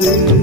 day.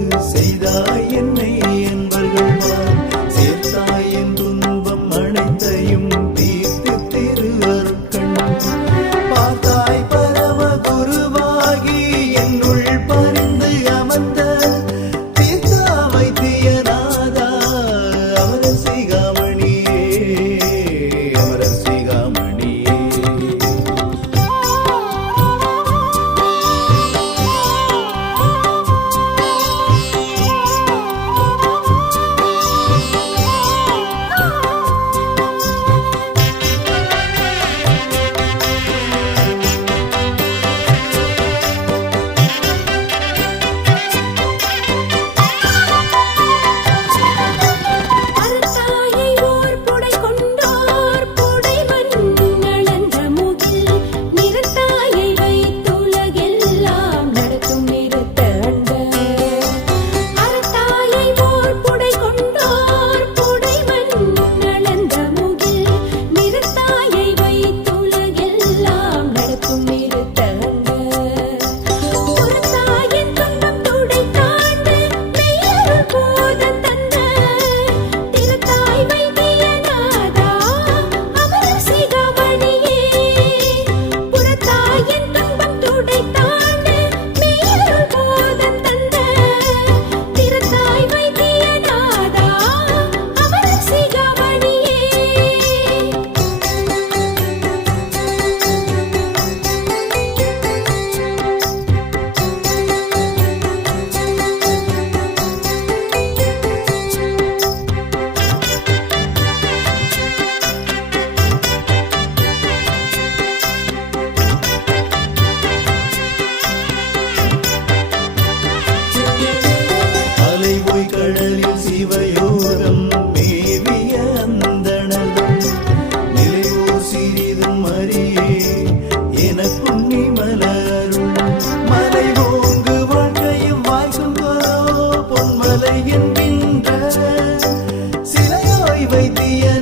the end.